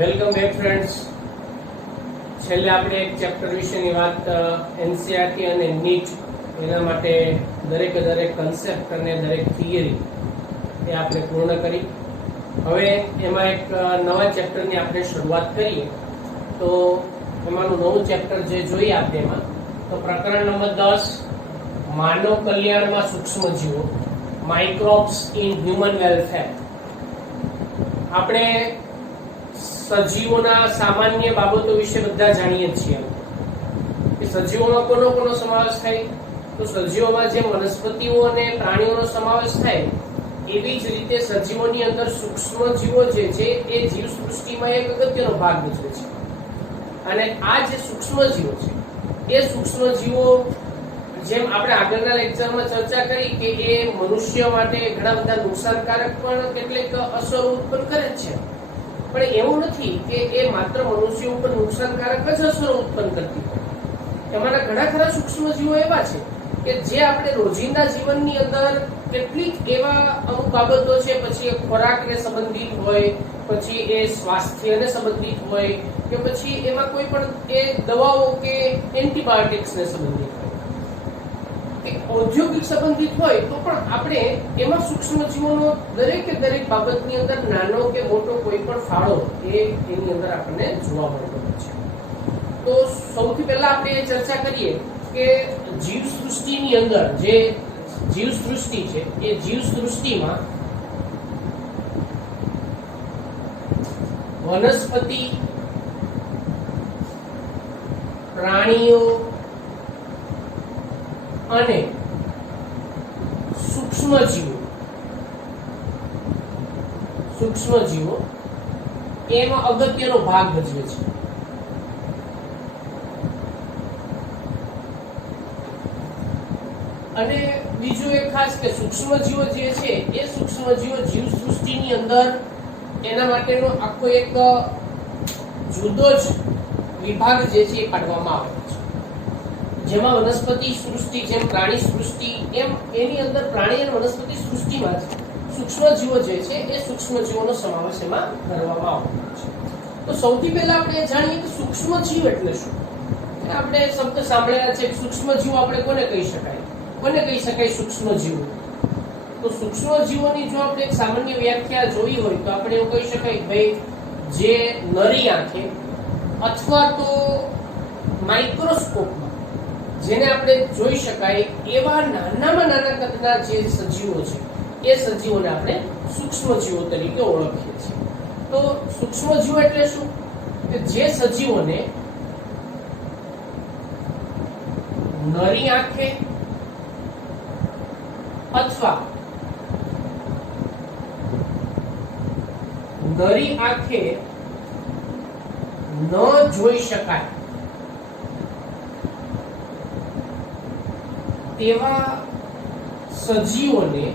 Welcome back friends. છેલ્લે આપણે એક ચેપ્ટર વિશેની વાત એનસીઆરટી અને નીટ એના માટે દરેક કન્સેપ્ટ અને દરેક થિયરી એ આપણે પૂર્ણ કરી. હવે એમાં એક નવા ચેપ્ટરની આપણે શરૂઆત કરીએ. તો એમાંનું નવું ચેપ્ટર જે જોઈએ આપણે એમાં તો પ્રકરણ નંબર 10 માનવ કલ્યાણમાં સૂક્ષ્મજીવો, માઇક્રોબ્સ ઇન હ્યુમન વેલફેર. આપણે સજીવોના સામાન્ય બાબતો વિશે બધા જાણીએ છીએ કે સજીવોમાં કોનો સમાવેશ થાય. તો સજીવોમાં જેમ વનસ્પતિઓ અને પ્રાણીઓનો સમાવેશ થાય એવી જ રીતે સજીવોની અંદર સૂક્ષ્મ જીવો જે છે એ જીવ સૃષ્ટિમાં એક અગત્યનો ભાગ ભજવે છે. અને આ જે સૂક્ષ્મ જીવો છે એ સૂક્ષ્મ જીવો જેમ આપણે આગળના લેક્ચરમાં ચર્ચા કરી કે એ મનુષ્ય માટે ઘણા બધા નુકસાનકારક પણ કેટલીક અસરો ઉત્પન્ન કરે છે, પણ એવું નથી કે એ માત્ર મનુષ્ય ઉપર નુકસાનકારક જ અસરો ઉત્પન્ન કરતી હોય. એમાંના ઘણા ખરા સૂક્ષ્મ જીવો એવા છે કે જે આપણે રોજિંદા જીવનની અંદર કેટલીક એવા અમુક બાબતો છે, પછી એ ખોરાકને સંબંધિત હોય, પછી એ સ્વાસ્થ્યને સંબંધિત હોય, કે પછી એમાં કોઈ પણ એ દવાઓ કે એન્ટીબાયોટિક્સને સંબંધિત હોય, કે ઔદ્યોગિક સંબંધિત હોય, તો પણ આપણે એમાં સૂક્ષ્મ જીવોનો દરેક બાબતની અંદર નાનો કે મોટો કોઈ પણ ફાળો એની અંદર આપણને જોવા મળતો હોય છે. તો સૌથી પહેલા આપણે એ ચર્ચા કરીએ કે જીવ સૃષ્ટિની અંદર જે જીવ સૃષ્ટિ છે એ જીવ સૃષ્ટિમાં વનસ્પતિ, પ્રાણીઓ અને સૂક્ષ્મ જીવો એનો અગત્યનો ભાગ ભજવે છે. અને બીજું એક ખાસ કે સૂક્ષ્મ જીવો જે છે એ સૂક્ષ્મ જીવો જીવ સૃષ્ટિની અંદર એના માટેનો આખો એક જુદો જ વિભાગ જે છે એ કાઢવામાં આવે છે. જેમાં વનસ્પતિ સૃષ્ટિ જેમ પ્રાણી સૃષ્ટિ એમ એની અંદર પ્રાણી અને વનસ્પતિ સૃષ્ટિમાં સૂક્ષ્મ જીવો જે છે એ સૂક્ષ્મ જીવોનો સમાવેશ એમાં કરવામાં આવતો છે. તો સૌથી પહેલા આપણે જાણીએ કે સૂક્ષ્મ જીવ એટલે શું. આપણે શબ્દ સાંભળેલા છે. સૂક્ષ્મ જીવો આપણે કોને કહી શકાય સૂક્ષ્મ જીવો. તો સૂક્ષ્મ જીવોની જો આપણે એક સામાન્ય વ્યાખ્યા જોઈ હોય તો આપણે એવું કહી શકાય ભાઈ જે નરી આંખે અથવા તો માઇક્રોસ્કોપમાં જેને આપણે જોઈ શકાય એવા નાનામાં નાના કદના જે સજીવો છે એ સજીવોને આપણે સૂક્ષ્મ જીવો તરીકે ઓળખીએ છીએ. તો સૂક્ષ્મ જીવો એટલે શું કે જે સજીવોને નરી આંખે અથવા નરી આંખે ન જોઈ શકાય તેવા સજીવોને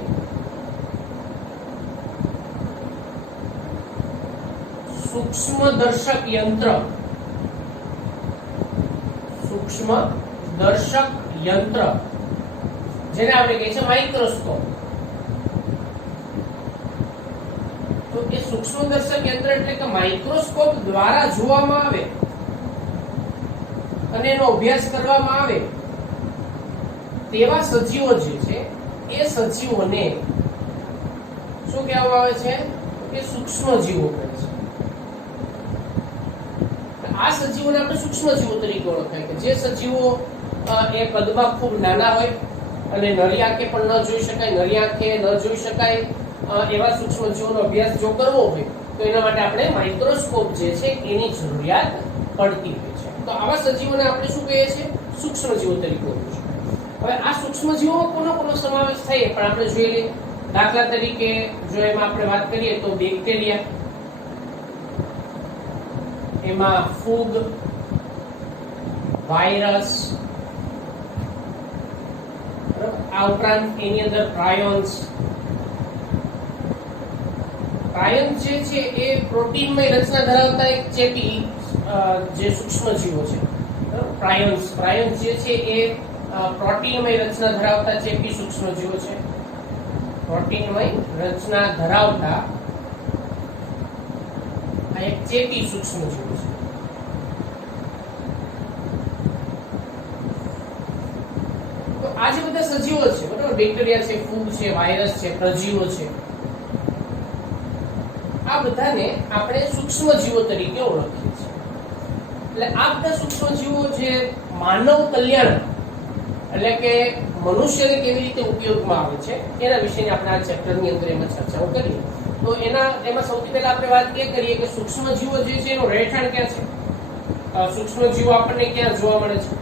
સૂક્ષ્મદર્શક યંત્ર જેને આપણે કહીએ છીએ માઇક્રોસ્કોપ. તો એ સૂક્ષ્મદર્શક યંત્ર એટલે કે માઇક્રોસ્કોપ દ્વારા જોવામાં આવે અને એનો અભ્યાસ કરવામાં આવે તેવા સજીવો જે છે એ સજીવોને શું કહેવામાં આવે છે કે સૂક્ષ્મ જીવો કહે છે. આ સજીવોને આપણે સૂક્ષ્મ જીવો તરીકે ઓળખાય કે જે સજીવો એ કદમાં ખૂબ નાના હોય અને નરી આંખે પણ ન જોઈ શકાય, નરી આંખે ન જોઈ શકાય એવા સૂક્ષ્મ જીવોનો અભ્યાસ જો કરવો હોય તો એના માટે આપણે માઇક્રોસ્કોપ જે છે એની જરૂરિયાત પડતી હોય છે. તો આવા સજીવોને આપણે શું કહીએ છીએ સૂક્ષ્મ જીવો તરીકે ઓળખીએ. હવે આ સૂક્ષ્મ જીવોમાં કોનો સમાવેશ થાય પણ આપણે જોઈ લઈએ. દાખલા તરીકે જો એમાં આપણે વાત કરીએ તો બેક્ટેરિયા, એમાં ફૂગ, વાયરસ, આ ઉપરાંત એની અંદર પ્રાયોન્સ જે છે એ પ્રોટીનમય રચના ધરાવતા એક ચેપી જે સૂક્ષ્મ જીવો છે. પ્રાયોન્સ જે છે એ પ્રોટીનમય રચના ધરાવતા ચેપી સૂક્ષ્મ જીવો છે. પ્રોટીનમય રચના ધરાવતા આ એક ચેપી સૂક્ષ્મજીવ છે. તો આ જે બધા સજીવો છે બરાબર, બેક્ટેરિયા છે, ફૂગ છે, વાયરસ છે, પ્રજીવો છે, આ બધાને આપણે સૂક્ષ્મજીવો તરીકે ઓળખીએ છીએ. એટલે આ બધા સૂક્ષ્મજીવો જે માનવ કલ્યાણ એટલે કે મનુષ્યને કેવી રીતે ઉપયોગમાં આવે છે એના વિશેની આપણે આ ચેપ્ટરની અંદર એમાં ચર્ચાઓ કરીએ. તો એમાં સૌથી પહેલા આપણે વાત એ કરીએ કે સૂક્ષ્મજીવો જે છે એનું રહેઠાણ ક્યાં છે. સૂક્ષ્મજીવો આપણને ક્યાં જોવા મળે છે?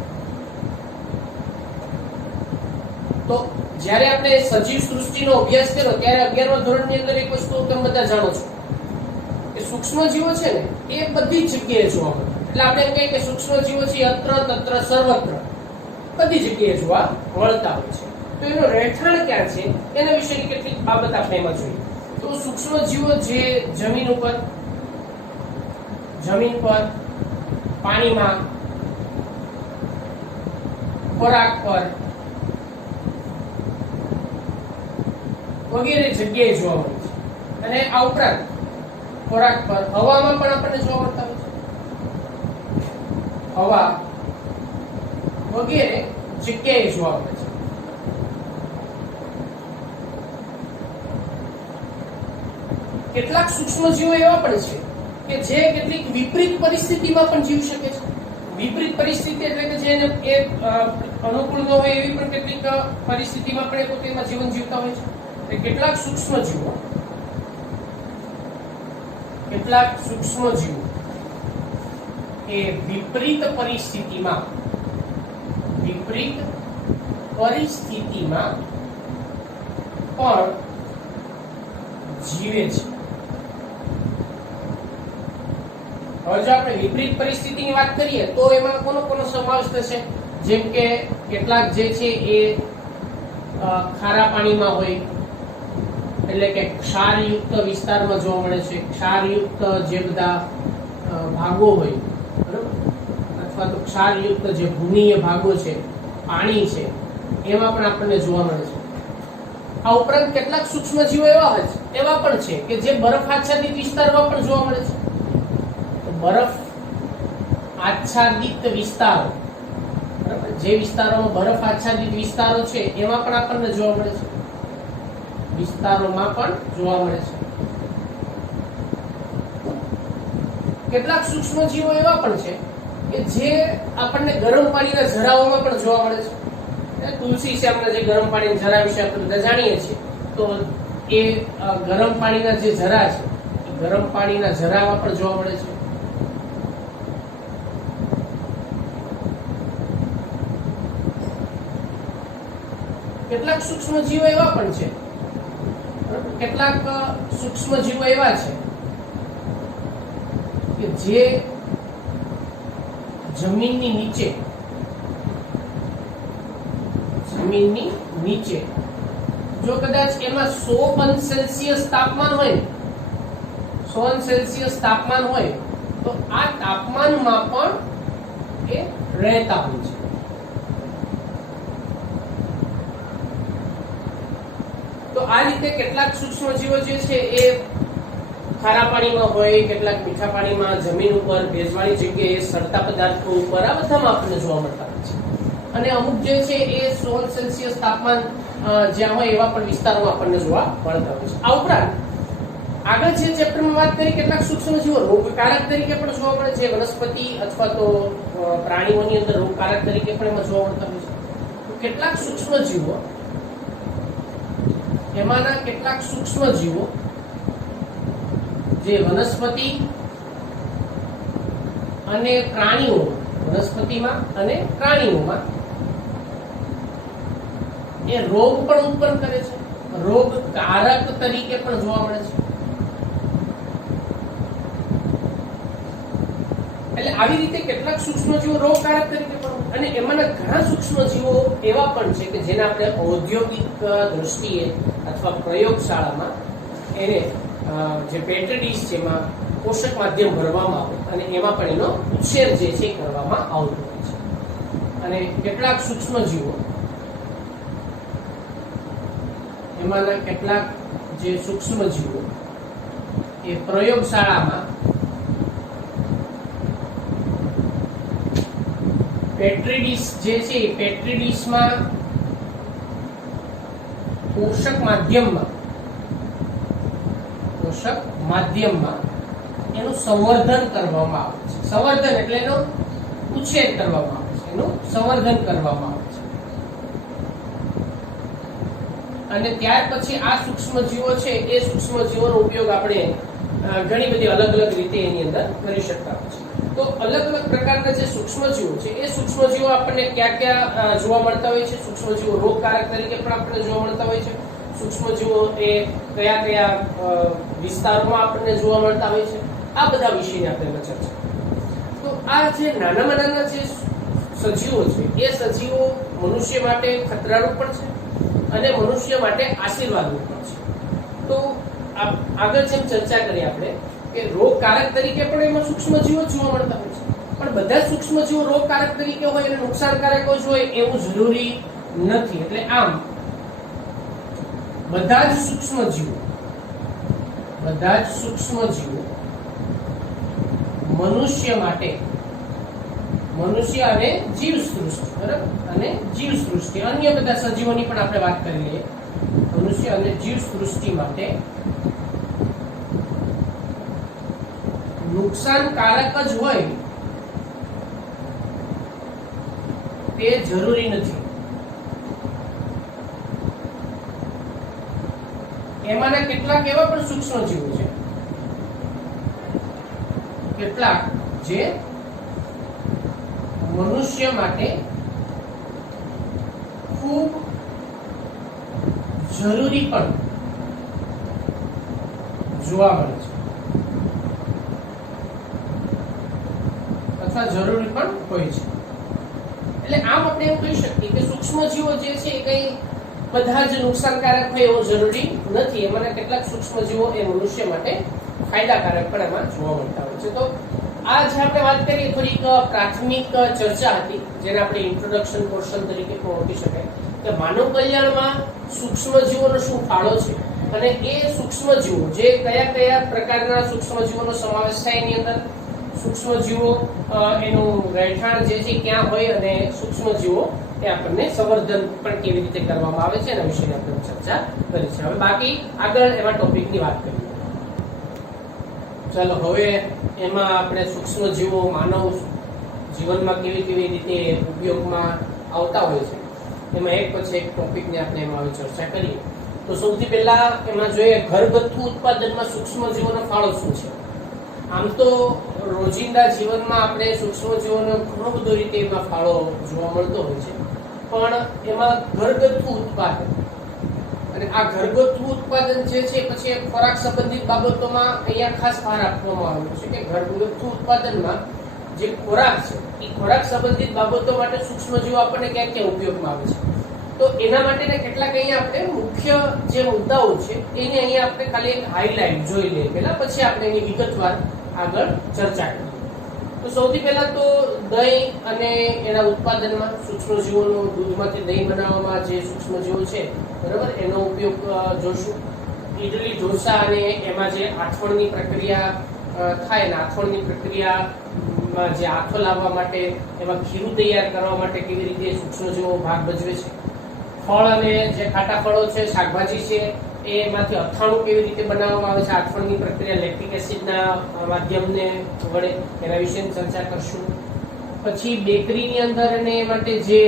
તો જ્યારે આપણે સજીવ સૃષ્ટિનો અભ્યાસ કર્યો ત્યારે 11મા ધોરણની અંદર એક વસ્તુ તમે બધા જાણો છો કે સૂક્ષ્મજીવો છે ને એ બધી જ જગ્યાએ જોવા મળે. એટલે આપણે એમ કહીએ કે સૂક્ષ્મજીવો છે યત્ર તત્ર સર્વત્ર બધી જગ્યાએ જોવા મળતા હોય છે. તો એનું રહેઠાણ ક્યાં છે એના વિશેની કેટલીક બાબત આપણે એમાં જોઈએ. તો સૂક્ષ્મજીવો જે જમીન પર, પાણીમાં, ખોરાક પર વગેરે જગ્યાએ જોવા મળે છે. અને આ ઉપરાંત ખોરાક પર, હવામાં પણ આપણને જોવા મળતા હોય છે. હવા વગેરે જગ્યાએ જોવા મળે છે. કેટલાક સૂક્ષ્મજીવો એવા પણ છે કે જે કેટલીક વિપરીત પરિસ્થિતિમાં પણ જીવી શકે છે. વિપરીત પરિસ્થિતિ એટલે કે જેને એ અનુકૂળ ન હોય એવી પણ કેટલીક પરિસ્થિતિમાં પણ એ પોતાનું જીવન જીવતા હોય છે. કેટલાક સૂક્ષ્મજીવો એ વિપરીત પરિસ્થિતિમાં પણ જીવે છે. હવે જો આપણે વિપરીત પરિસ્થિતિની વાત કરીએ તો એમાં કોનો સમાવેશ થશે? જેમ કે કેટલાક જે છે એ ખારા પાણીમાં હોય એટલે કે ક્ષારયુક્ત વિસ્તારમાં જોવા મળે છે. ક્ષારયુક્ત જે બધા ભાગો હોય બરાબર, અથવા તો ક્ષારયુક્ત જે ભૂમિય ભાગો છે, પાણી છે, એમાં પણ આપણને જોવા મળે છે. આ ઉપરાંત કેટલાક સૂક્ષ્મજીવો એવા પણ છે કે જે બરફ આચ્છાદિત વિસ્તારમાં પણ જોવા મળે છે. તો બરફ આચ્છાદિત વિસ્તારો બરાબર, જે વિસ્તારોમાં બરફ આચ્છાદિત વિસ્તારો છે એમાં પણ આપણને જોવા મળે છે. કેટલાક સૂક્ષ્મજીવો એવા પણ છે કે જે આપણને ગરમ પાણીના ઝરાઓમાં પણ જોવા મળે છે. તુલસી છે આપણે જે ગરમ પાણીના ઝરા વિશે આપણે બધા જાણીએ છીએ. તો એ ગરમ પાણીના જે ઝરા છે એ ગરમ પાણીના ઝરામાં પણ જોવા મળે છે. કેટલાક સૂક્ષ્મજીવો એવા પણ છે કે જે જમીનની નીચે જો કદાચ એમાં 100 અંશ સેલ્સિયસ તાપમાન હોય, 100 અંશ સેલ્સિયસ તાપમાન હોય તો આ તાપમાનમાં પણ એ રહેતા હોય છે. તો આ રીતે કેટલાક સૂક્ષ્મજીવો જે છે એ ખારા પાણીમાં હોય, કેટલાક મીઠા પાણીમાં, જમીન ઉપર, ભેજવાળી જગ્યાએ, સડતા પદાર્થો ઉપર, આ બધામાં આપણને જોવા મળતા હોય છે. અને અમુક જે છે એ 100 સેલ્સિયસ તાપમાન જ્યાં હોય એવા પણ વિસ્તારોમાં આપણને જોવા મળતા હોય છે. આ ઉપરાંત આગળ જે ચેપ્ટરમાં વાત કરી કેટલાક સૂક્ષ્મજીવો રોગકારક તરીકે પણ જોવા મળે છે. વનસ્પતિ અથવા તો પ્રાણીઓની અંદર રોગકારક તરીકે પણ એમાં જોવા મળતા હોય છે. તો કેટલાક સૂક્ષ્મજીવો, એમાંના કેટલાક સૂક્ષ્મજીવો જે વનસ્પતિ અને વનસ્પતિમાં અને પ્રાણીઓમાં એ રોગ પણ ઉત્પન્ન કરે છે. રોગકારક તરીકે પણ જોવા મળે છે. એટલે આવી રીતે કેટલાક સૂક્ષ્મજીવો રોગકારક તરીકે પણ, અને એમાંના ઘણા સૂક્ષ્મજીવો એવા પણ છે કે જેને આપણે ઔદ્યોગિક દ્રષ્ટિએ અથવા પ્રયોગશાળામાં એને જે પેટડીસ છે એમાં પોષક માધ્યમ ભરવામાં આવે અને એમાં પણ એનો ઉછેર જે છે કરવામાં આવતો હોય છે. અને કેટલાક સૂક્ષ્મજીવો, એમાંના કેટલાક જે સૂક્ષ્મજીવો એ પ્રયોગશાળામાં પેટ્રી ડીશ જે છે એ પેટ્રી ડીશમાં પોષક માધ્યમમાં એનું સંવર્ધન કરવામાં આવે છે. સંવર્ધન એટલે એનો ઉછેર કરવામાં આવે છે, એનું સંવર્ધન કરવામાં આવે છે. અને ત્યાર પછી આ સૂક્ષ્મજીવો છે એ સૂક્ષ્મજીવોનો ઉપયોગ આપણે ઘણી બધી અલગ અલગ રીતે એની અંદર કરી શકતા હોય છે. તો અલગ અલગ પ્રકારના જે સૂક્ષ્મજીવો છે એ સૂક્ષ્મજીવો આપણને ક્યાં ક્યાં જોવા મળતા હોય છે? સૂક્ષ્મજીવો રોગકારક તરીકે પણ આપણને જોવા મળતા હોય છે. સૂક્ષ્મજીવો એ કયા કયા વિસ્તારોમાં આપણને જોવા મળતા હોય છે? આ બધા વિષયની આપણે ચર્ચા. તો આ જે નાનામાં નાના જે સજીવો છે એ સજીવો મનુષ્ય માટે ખતરારૂપ પણ છે અને મનુષ્ય માટે આશીર્વાદરૂપ પણ છે. તો આગળ જેમ ચર્ચા કરી આપણે કે રોગકારક તરીકે પણ એમાં સૂક્ષ્મજીવો જોવા મળતા હોય છે, પણ બધા સૂક્ષ્મજીવો રોગકારક તરીકે હોય અને નુકસાનકારક જ હોય એવું જરૂરી નથી. એટલે આમ બધા જ સૂક્ષ્મજીવો મનુષ્ય અને જીવસૃષ્ટિ, બરાબર, અને જીવસૃષ્ટિ અન્ય બધા સજીવોની પણ આપણે વાત કરી લઈએ. મનુષ્ય અને જીવસૃષ્ટિ માટે નુકસાનકારક જ હોય તે જરૂરી નથી. એમાંના કેટલાક એવા પણ સૂક્ષ્મજીવો છે, કેટલાક જે મનુષ્ય માટે ખૂબ જરૂરી પણ જોવા મળે છે અથવા જરૂરી પણ હોય છે. એટલે આમ આપણે એમ કહી શકીએ કે સૂક્ષ્મજીવો જે છે એ કઈ બધા જ નુકસાનકારક હોય એવું જરૂરી નથી. એમાંના કેટલાક સૂક્ષ્મજીવો એ મનુષ્ય માટે ફાયદાકારક પણ એમાં જોવા મળતા હોય છે. તો આ જે આપણે વાત કરીએ થોડીક પ્રાથમિક ચર્ચા હતી, જેને આપણે ઇન્ટ્રોડક્શન પોર્શન તરીકે પણ ઓળખી શકાય કે માનવ કલ્યાણમાં સૂક્ષ્મજીવોનો શું ફાળો છે અને એ સૂક્ષ્મજીવો જે કયા કયા પ્રકારના સૂક્ષ્મજીવોનો સમાવેશ થાય એની અંદર, સૂક્ષ્મજીવો એનું રહેઠાણ જે છે ક્યાં હોય અને સૂક્ષ્મજીવો એ આપણને સંવર્ધન પણ કેવી રીતે કરવામાં આવે છે એના વિશે આપણે ચર્ચા કરી છે. હવે બાકી આગળ એવા ટોપિકની વાત કરીએ. ચાલો હવે એમાં આપણે સૂક્ષ્મજીવો માનવ જીવનમાં કેવી કેવી રીતે ઉપયોગમાં આવતા હોય છે એમાં એક પછી એક ટોપિકની આપણે એમાં ચર્ચા કરીએ. તો સૌથી પહેલા એમાં જોઈએ ઘરગથ્થુ ઉત્પાદનમાં સૂક્ષ્મજીવોનો ફાળો શું છે. આમ તો રોજિંદા જીવનમાં આપણે સૂક્ષ્મજીવોનો ઘણો બધો રીતે એમાં ફાળો જોવા મળતો હોય છે, પણ એમાં ઘરગથ્થુ ઉત્પાદન અને આ ઘરગથ્થુ ઉત્પાદન જે છે પછી ખોરાક સંબંધિત બાબતોમાં અહીંયા ખાસ ભાર આપવામાં આવ્યો છે કે ઘરગથ્થુ ઉત્પાદનમાં જે ખોરાક છે એ ખોરાક સંબંધિત બાબતો માટે સૂક્ષ્મજીવો આપણને ક્યાં ક્યાં ઉપયોગમાં આવે છે. તો એના માટેના કેટલાક અહીંયા આપણે મુખ્ય જે મુદ્દાઓ છે એને અહીંયા આપણે ખાલી એક હાઇલાઇટ જોઈ લઈએ પહેલા, પછી આપણે એની વિગતવાર આગળ ચર્ચા કરીએ. તો સૌથી પહેલા તો દહીં અને એના ઉત્પાદનમાં સૂક્ષ્મજીવોનો, દૂધમાંથી દહીં બનાવવામાં જે સૂક્ષ્મજીવો છે, બરાબર, એનો ઉપયોગ જોશું. ઈડલી ઢોસા અને એમાં જે આથવણની પ્રક્રિયા થાય ને આથવણની પ્રક્રિયામાં જે આથો લાવવા માટે, એમાં ખીરું તૈયાર કરવા માટે કેવી રીતે સૂક્ષ્મજીવો ભાગ ભજવે છે. ફળ અને જે ખાટા ફળો છે, શાકભાજી છે, એમાંથી અથાણું કેવી રીતે બનાવવામાં આવે છે, આથવણની પ્રક્રિયા લેક્ટિક એસિડના માધ્યમને વડે, એના વિશે ચર્ચા કરશું. પછી બેકરીની અંદર અને એ માટે જે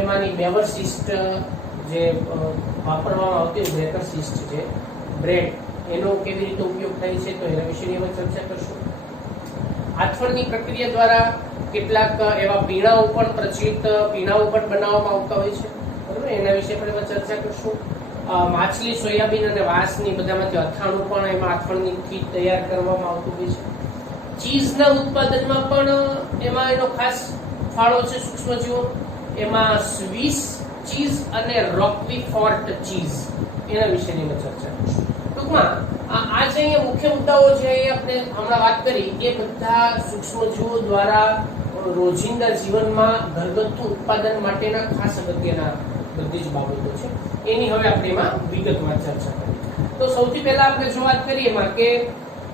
એમાંની બેવર સિસ્ટ જે વાપરવામાં આવતી હોય, બેકર સિસ્ટ છે, બ્રેડ, એનો કેવી રીતે ઉપયોગ થાય છે તો એના વિશેની અમે ચર્ચા કરશું. આથવણની પ્રક્રિયા દ્વારા કેટલાક એવા પીણાઓ પણ, પ્રચલિત પીણાઓ પણ બનાવવામાં આવતા હોય છે, બરાબર, એના વિશે પણ એમાં ચર્ચા કરશું. માછલી, સોયાબીન અને વાંસની બધામાંથી અથાણું પણ એમાં આથવણથી તૈયાર કરવામાં આવતું હોય છે. ચીઝના ઉત્પાદનમાં પણ એમાં એનો ખાસ ફાળો છે સૂક્ષ્મજીવો. એમાં સ્વિસ ચીઝ અને રોક્વીફોર્ટ ચીઝ એના વિશેની ચર્ચા કરીશું. ટૂંકમાં આ જે અહીંયા મુખ્ય મુદ્દાઓ છે એ આપણે હમણાં વાત કરી એ બધા સૂક્ષ્મજીવો દ્વારા રોજિંદા જીવનમાં ઘરગથ્થુ ઉત્પાદન માટેના ખાસ અગત્યના બધી જ બાબતો છે. એની હવે આપણે એમાં વિગતવાર ચર્ચા કરીએ. તો સૌથી પહેલા આપણે જો વાત કરીએ એમાં કે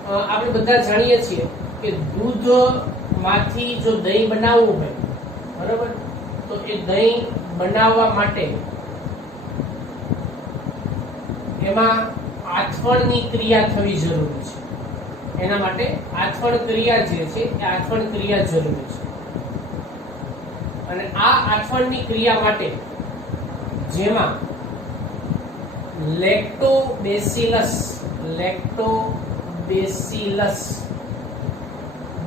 આપણે બધા જાણીએ છીએ કે દૂધમાંથી જો દહીં બનાવવું હોય, બરાબર. તો એ દહીં બનાવવા માટે એમાં આથવણની ક્રિયા થવી જરૂરી છે. એના માટે આથવણ ક્રિયા જે છે એ આથવણ ક્રિયા જરૂરી છે. અને આ આથવણની ક્રિયા માટે જેમાં લેક્ટોબેસિલસ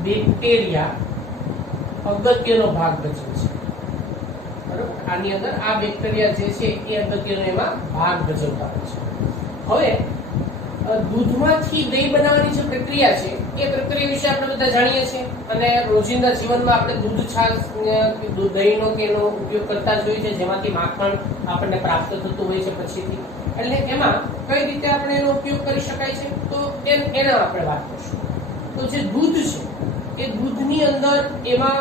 બેક્ટેરિયા અગત્યનો ભાગ ભજવે છે. બરાબર. આની અંદર આ બેક્ટેરિયા જે છે એ અગત્યનો એમાં ભાગ ભજવતા હોય છે. હવે દૂધમાંથી દહીં બનાવવાની જે પ્રક્રિયા છે એ પ્રક્રિયા વિશે આપણે બધા જાણીએ છીએ અને રોજિંદા જીવનમાં આપણે દૂધ, છાશ, દહીંનો કે એનો ઉપયોગ કરતા જ હોઈએ છીએ, જેમાંથી માખણ આપણને પ્રાપ્ત થતું હોય છે પછીથી. એટલે એમાં કઈ રીતે આપણે એનો ઉપયોગ કરી શકાય છે તો એના આપણે વાત કરીશું. તો જે દૂધ છે એ દૂધની અંદર એમાં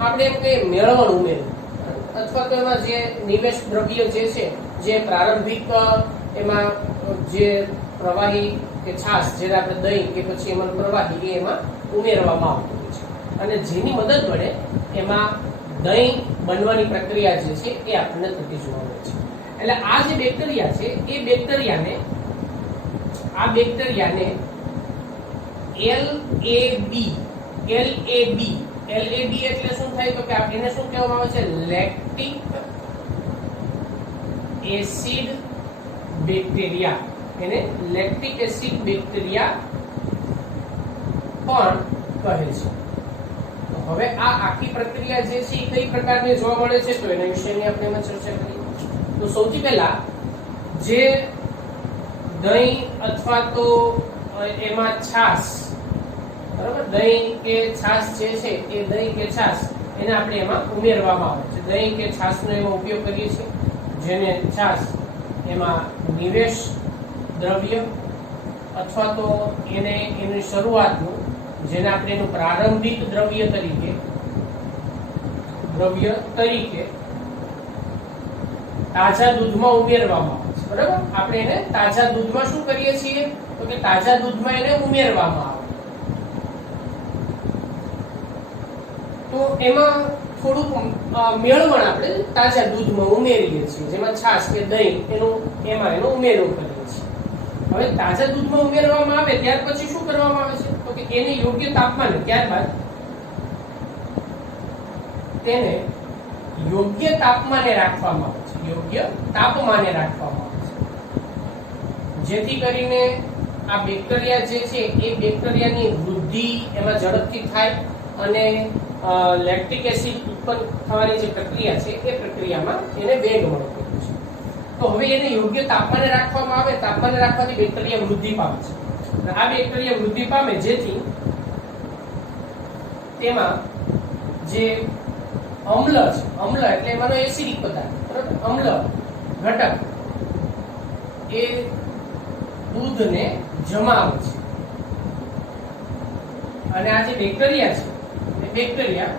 આપણે એમ કહીએ મેળવણ ઉમેરવું અથવા તો એમાં જે નિવેશ દ્રવ્ય જે છે, જે પ્રારંભિક એમાં જે પ્રવાહી કે છાશ, જેને આપણે દહીં કે પછી એમાં પ્રવાહી એમાં ઉમેરવામાં આવતું હોય છે અને જેની મદદ વડે એમાં દહીં બનવાની પ્રક્રિયા જે છે એ આપણને થતી જોવા મળે છે. એટલે આ જે બેક્ટેરિયા છે એ બેક્ટેરિયાને LAB એટલે શું થાય તો કે એને શું કહેવામાં આવે છે? Lactic acid bacteria. એને લેક્ટિક એસિડ બેક્ટેરિયા પણ કહે છે. તો હવે આ આખી પ્રક્રિયા જે છે એ કઈ પ્રકારની જોવા મળે છે તો એના વિશેની આપણે એમાં ચર્ચા કરીએ. તો સૌથી પહેલા જે દહીં અથવા તો એમાં છાશ, બરાબર, દહીં કે છાશ જે છે એ દહીં કે છાશ એને આપણે એમાં ઉમેરવામાં આવે છે. દહીં કે છાશનો એમાં ઉપયોગ કરીએ છીએ, જેને છાશ એમાં નિવેશ દ્રવ્ય અથવા તો એની શરૂઆતનું, જેને આપણે એનું પ્રારંભિક દ્રવ્ય તરીકે તાજા દૂધમાં ઉમેરવામાં આવે છે. બરાબર. આપણે એને તાજા દૂધમાં શું કરીએ છીએ તો કે તાજા દૂધમાં એને ઉમેરવામાં આવે. તો એમાં થોડુંક મેળવણ આપણે તાજા દૂધમાં ઉમેરીએ છીએ, જેમાં છાશ કે દહીં એનો ઉમેરો કરીએ છીએ. હવે તાજા દૂધમાં ઉમેરવામાં આવે ત્યાર પછી શું કરવામાં આવે છે તો કે એને યોગ્ય તાપમાને, ત્યારબાદ તેને યોગ્ય તાપમાને રાખવામાં આવે છે. જેથી કરીને આ બેક્ટેરિયા જે છે એ બેક્ટેરિયાની વૃદ્ધિ એમાં ઝડપથી થાય અને લેક્ટિક એસિડ ઉત્પન્ન થવાની જે પ્રક્રિયા છે એ પ્રક્રિયામાં એને વેગ મળતો હોય છે. તો હવે એને યોગ્ય તાપમાને રાખવામાં આવે. તાપમાને રાખવાથી બેક્ટેરિયા વૃદ્ધિ પામે છે. આ બેક્ટેરિયા વૃદ્ધિ પામે જેથી તેમાં જે અમ્લ છે, અમ્લ એટલે એમાંનો એસિડિક પદાર્થ, બરાબર, અમ્લ ઘટક એ દૂધને જમાવે છે. અને આ જે બેક્ટેરિયા છે એ બેક્ટેરિયા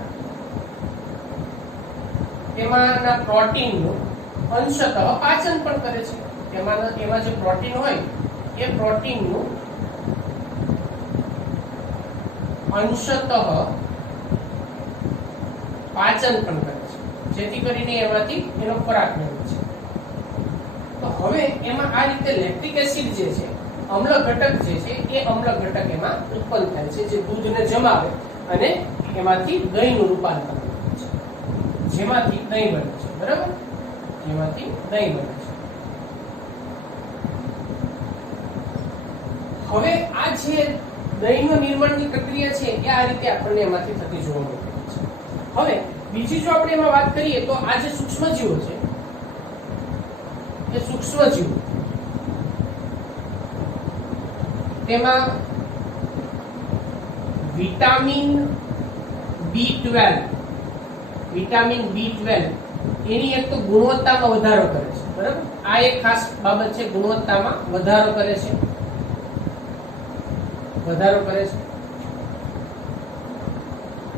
તેમાંના પ્રોટીનનું અંશતઃ પાચન પણ કરે છે. એમાં જે પ્રોટીન હોય એ પ્રોટીનનું અંશતઃ પાચન પણ કરે છે, જેથી કરીને એમાંથી એનો ખોરાક મેળવે છે. તો હવે એમાં આ રીતે લેક્ટિક એસિડ જે છે, અમ્લ ઘટક જે છે એ અમ્લ ઘટક એમાં ઉત્પન્ન થાય છે, જે દૂધને જમાવે અને એમાંથી દહીંનું રૂપાંતર કરે છે, જેમાંથી દહીં બને છે. બરાબર. જેમાંથી દહીં બને છે. હવે આ જે દહીંનું નિર્માણની પ્રક્રિયા છે એ આ રીતે આપણને એમાંથી થતી જોવા મળે છે. હવે બીજી જો આપણે એમાં વાત કરીએ તો આ જે સૂક્ષ્મજીવો છે એ સૂક્ષ્મજીવો તેમાં વિટામિન B12 એની એક તો ગુણવત્તામાં વધારો કરે છે. બરાબર. આ એક ખાસ બાબત છે, ગુણવત્તામાં વધારો કરે છે.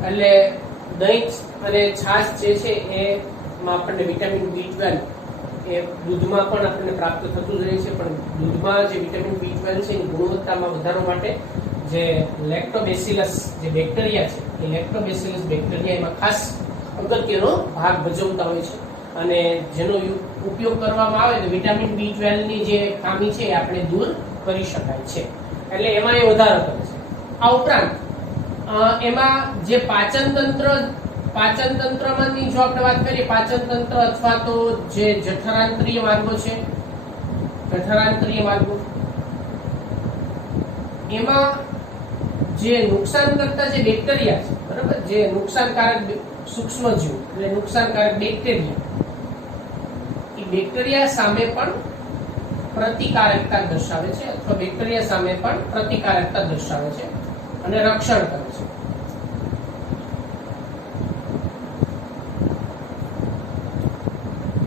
એટલે દહીં અને છાશ જે છે એમાં આપણને વિટામિન B12 એ દૂધમાં પણ આપણને પ્રાપ્ત થતું જ રહે છે, પણ દૂધમાં જે વિટામિન B12 છે એની ગુણવત્તામાં વધારો માટે જે લેક્ટોબેસિલસ જે બેક્ટેરિયા છે એ લેક્ટોબેસિલસ બેક્ટેરિયા એમાં ખાસ અગત્યનો ભાગ ભજવતા હોય છે અને જેનો ઉપયોગ કરવામાં આવે તો વિટામિન B12 ની જે ખામી છે એ આપણે દૂર કરી શકાય છે, એટલે એમાં એ વધારો કરે છે. આ ઉપરાંત એમાં જે પાચન તંત્રમાંની જો આપણે વાત કરીએ, પાચન તંત્ર અથવા તો જે જઠરાંતરીય માર્ગો છે, જઠરાંતરીય માર્ગો, એમાં જે નુકસાન કરતા જે બેક્ટેરિયા છે, બરાબર, જે નુકસાનકારક સૂક્ષ્મજીવ એટલે નુકસાનકારક બેક્ટેરિયા, એ બેક્ટેરિયા સામે પણ પ્રતિકારકતા દર્શાવે છે અથવા બેક્ટેરિયા સામે પણ પ્રતિકારકતા દર્શાવે છે અને રક્ષણ કરે છે.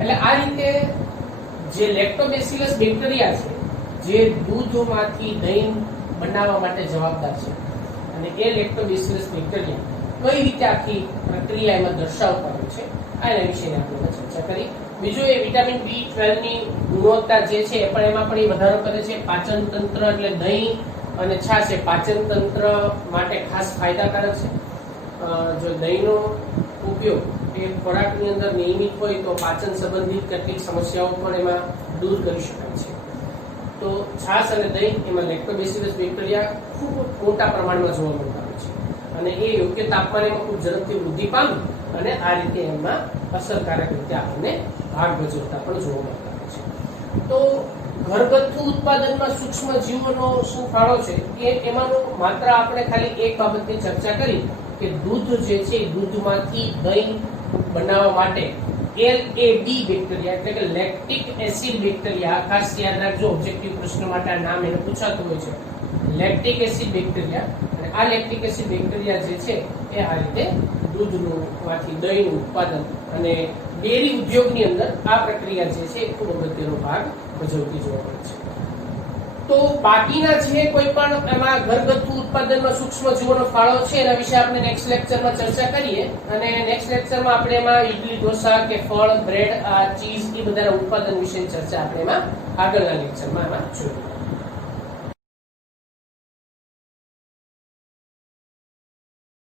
એટલે આ રીતે જે લેક્ટોબેસિલસ બેક્ટેરિયા છે જે દૂધમાંથી દહીં બનાવવા માટે જવાબદાર છે અને એ લેક્ટોબેસિલસ બેક્ટેરિયા કઈ રીતે આખી પ્રક્રિયા એમાં દર્શાવતા હોય છે આના વિશે આપણે ચર્ચા કરી. બીજું એ વિટામિન B12 ની ગુણવત્તા જે છે એ પણ એમાં પણ એ વધારો કરે છે. પાચન તંત્ર એટલે દહીં અને છાશ એ પાચન તંત્ર માટે ખાસ ફાયદાકારક છે. જો દહીંનો ઉપયોગ એ ખોરાકની અંદર નિયમિત હોય તો પાચન સંબંધિત કેટલીક સમસ્યાઓ પણ એમાં દૂર કરી શકાય છે. તો છાશ અને દહીં એમાં લેક્ટોબેસિલસ બેક્ટેરિયા ખૂબ મોટા પ્રમાણમાં જોવા મળતા હોય છે અને એ યોગ્ય તાપમાનમાં ખૂબ ઝડપથી વૃદ્ધિ પામે અને આ રીતે એમાં અસરકારક રીતે આપણને ભાગ ભજવતા પણ જોવા મળતા હોય છે. તો ઘરગથ્થુ ઉત્પાદનમાં સૂક્ષ્મ જીવોનો શું ફાળો છે એ એમાંનો માત્ર આપણે ખાલી એક બાબતની ચર્ચા કરી કે દૂધ જે છે દૂધમાંથી દહીં બનાવવા માટે LAB બેક્ટેરિયા એટલે કે લેક્ટિક એસિડ બેક્ટેરિયા, ખાસ યાદ રાખજો ઓબ્જેક્ટિવ પ્રશ્ન માટે આ નામ એને પૂછાતું હોય છે, લેક્ટિક એસિડ બેક્ટેરિયા. અને આ લેક્ટિક એસિડ બેક્ટેરિયા જે છે એ આ રીતે દૂધનું માંથી દહીંનું ઉત્પાદન અને ડેરી ઉદ્યોગની અંદર આ પ્રક્રિયા જે છે એ ખૂબ અગત્યનો ભાગ ભજવતી જોવા મળે છે. તો બાકીના જે કોઈ પણ એમાં ઘરગથ્થુ ઉત્પાદનમાં સૂક્ષ્મ જીવોનો ફાળો છે એના વિશે આપણે નેક્સ્ટ લેક્ચરમાં ચર્ચા કરીએ અને નેક્સ્ટ લેક્ચરમાં આપણે એમાં ઇડલી, ઢોસા કે ફળ, બ્રેડ, ચીઝ એ બધાના ઉત્પાદન વિશે ચર્ચા આપણે એમાં આગળના લેક્ચરમાં એમાં જોઈએ.